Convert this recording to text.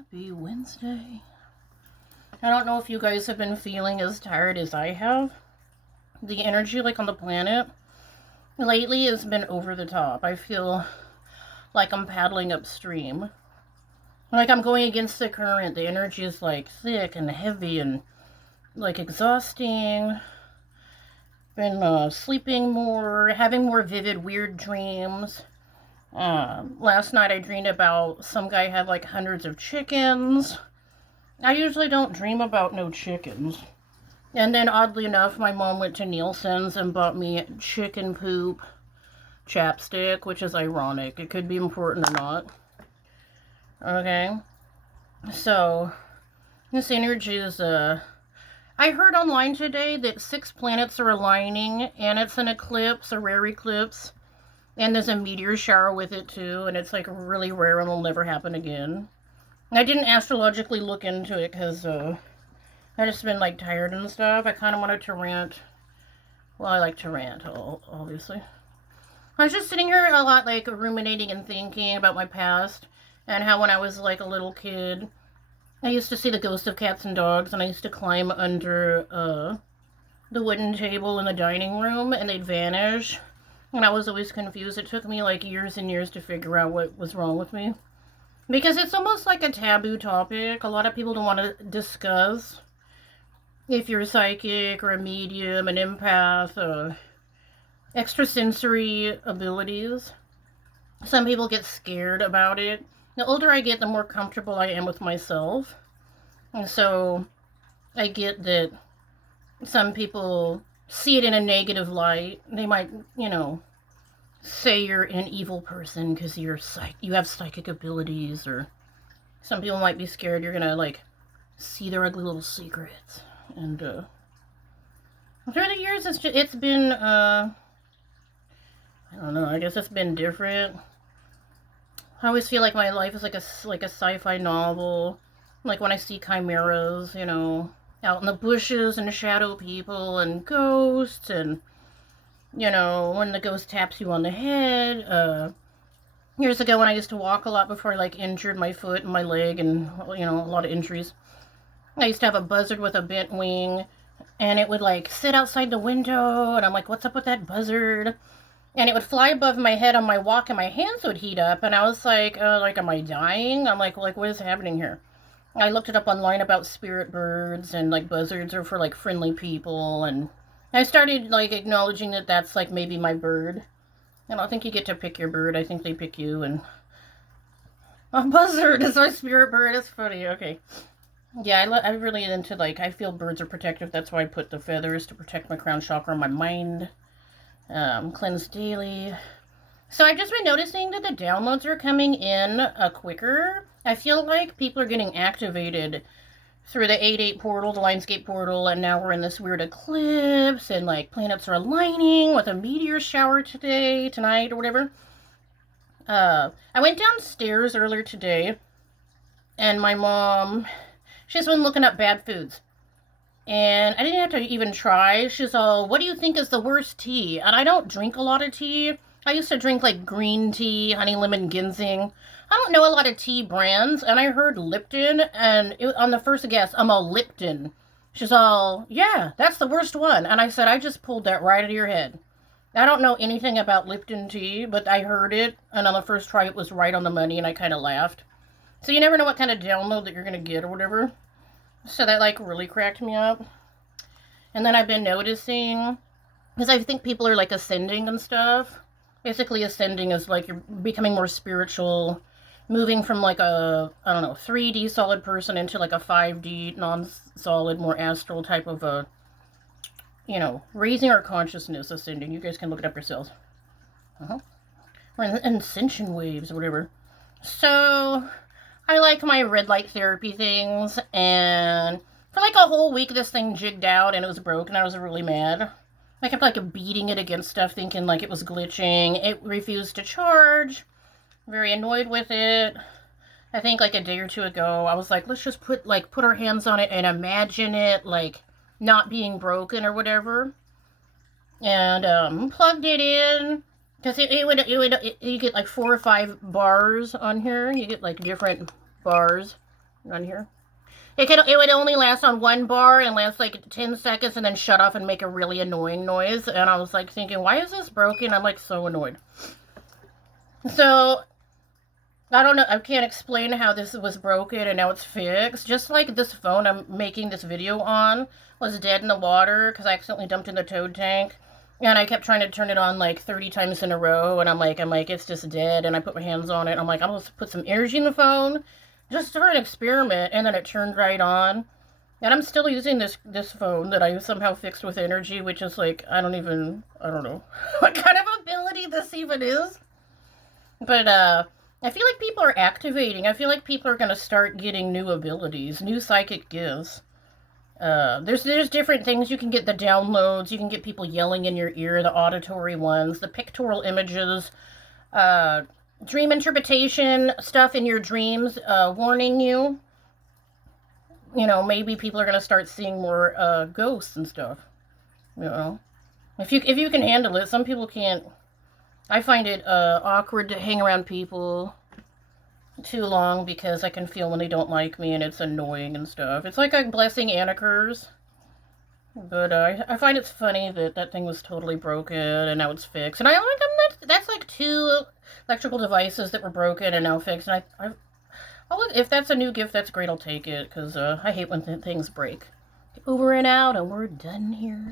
Happy Wednesday. I don't know if you guys have been feeling as tired as I have. The energy, like, on the planet lately has been over the top. I feel like I'm paddling upstream. Like I'm going against the current. The energy is, like, thick and heavy and, like, exhausting. Been sleeping more, having more vivid, weird dreams. Last night I dreamed about some guy had, like, hundreds of chickens. I usually don't dream about no chickens. And then, oddly enough, my mom went to Nielsen's and bought me chicken poop chapstick, which is ironic. It could be important or not. Okay. So, this energy is, I heard online today that 6 planets are aligning, and it's an eclipse, a rare eclipse. And there's a meteor shower with it, too, and it's, like, really rare and will never happen again. I didn't astrologically look into it because I just been, like, tired and stuff. I kind of wanted to rant. Well, I like to rant, obviously. I was just sitting here a lot, like, ruminating and thinking about my past and how when I was, like, a little kid, I used to see the ghosts of cats and dogs, and I used to climb under the wooden table in the dining room, and they'd vanish. And I was always confused. It took me, like, years and years to figure out what was wrong with me. Because it's almost like a taboo topic. A lot of people don't want to discuss if you're psychic or a medium, an empath, extrasensory abilities. Some people get scared about it. The older I get, the more comfortable I am with myself. And so I get that some people see it in a negative light. They might, say you're an evil person because you have psychic abilities, or some people might be scared you're gonna, like, see their ugly little secrets. And through the years, it's been I don't know. I guess it's been different. I always feel like my life is like a sci-fi novel. Like when I see chimeras, out in the bushes and shadow people and ghosts, and when the ghost taps you on the head. Years ago when I used to walk a lot before I, like, injured my foot and my leg and, a lot of injuries, I used to have a buzzard with a bent wing, and it would, like, sit outside the window, and I'm like, what's up with that buzzard? And it would fly above my head on my walk, and my hands would heat up, and I was like, am I dying? I'm like, what is happening here? I looked it up online about spirit birds, and, like, buzzards are for, like, friendly people, and I started, like, acknowledging that that's, like, maybe my bird. I don't think you get to pick your bird. I think they pick you, and a buzzard is my spirit bird. It's funny. Okay. Yeah, I'm really into, like, I feel birds are protective. That's why I put the feathers to protect my crown chakra and my mind. Cleanse daily. So I've just been noticing that the downloads are coming in quicker. I feel like people are getting activated through the 8-8 portal, the Lionsgate portal, and now we're in this weird eclipse, and, like, planets are aligning with a meteor shower tonight, or whatever. I went downstairs earlier today, and my mom, she's been looking up bad foods. And I didn't have to even try. She's all, what do you think is the worst tea? And I don't drink a lot of tea. I used to drink, like, green tea, honey, lemon, ginseng. I don't know a lot of tea brands, and I heard Lipton, and on the first guess, I'm all Lipton. She's all, yeah, that's the worst one. And I said, I just pulled that right out of your head. I don't know anything about Lipton tea, but I heard it, and on the first try, it was right on the money, and I kind of laughed. So you never know what kind of download that you're going to get or whatever. So that, like, really cracked me up. And then I've been noticing, because I think people are, like, ascending and stuff. Basically, ascending is, like, you're becoming more spiritual, moving from, like, a, 3D solid person into, like, a 5D non-solid, more astral type of a, raising our consciousness, ascending. You guys can look it up yourselves. Or in ascension waves or whatever. So I like my red light therapy things, and for, like, a whole week this thing jigged out and it was broken. I was really mad. I kept, like, beating it against stuff, thinking, like, it was glitching. It refused to charge. Very annoyed with it. I think, like, a day or two ago, I was like, let's just put our hands on it and imagine it, like, not being broken or whatever. And plugged it in, because you get, like, 4 or 5 bars on here. You get, like, different bars. on here. It would only last on one bar and last like 10 seconds and then shut off and make a really annoying noise. And I was like thinking, why is this broken? I'm like so annoyed. So I don't know. I can't explain how this was broken and now it's fixed. Just like this phone I'm making this video on was dead in the water because I accidentally dumped in the toad tank. And I kept trying to turn it on like 30 times in a row. And I'm like, it's just dead. And I put my hands on it. I'm like, I'm going to put some energy in the phone just for an experiment. And then it turned right on. And I'm still using this phone that I somehow fixed with energy, which is like, I don't know what kind of ability this even is. But, I feel like people are activating. I feel like people are going to start getting new abilities, new psychic gifts. There's different things. You can get the downloads. You can get people yelling in your ear, the auditory ones, the pictorial images, dream interpretation stuff in your dreams, warning you. You know, maybe people are going to start seeing more ghosts and stuff. You know, if you can handle it. Some people can't. I find it awkward to hang around people too long because I can feel when they don't like me and it's annoying and stuff. It's like a blessing and a curse. But I find it's funny that that thing was totally broken and now it's fixed. And I like that's like 2 electrical devices that were broken and now fixed. And I'll look, if that's a new gift, that's great. I'll take it because I hate when things break. Over and out, and we're done here.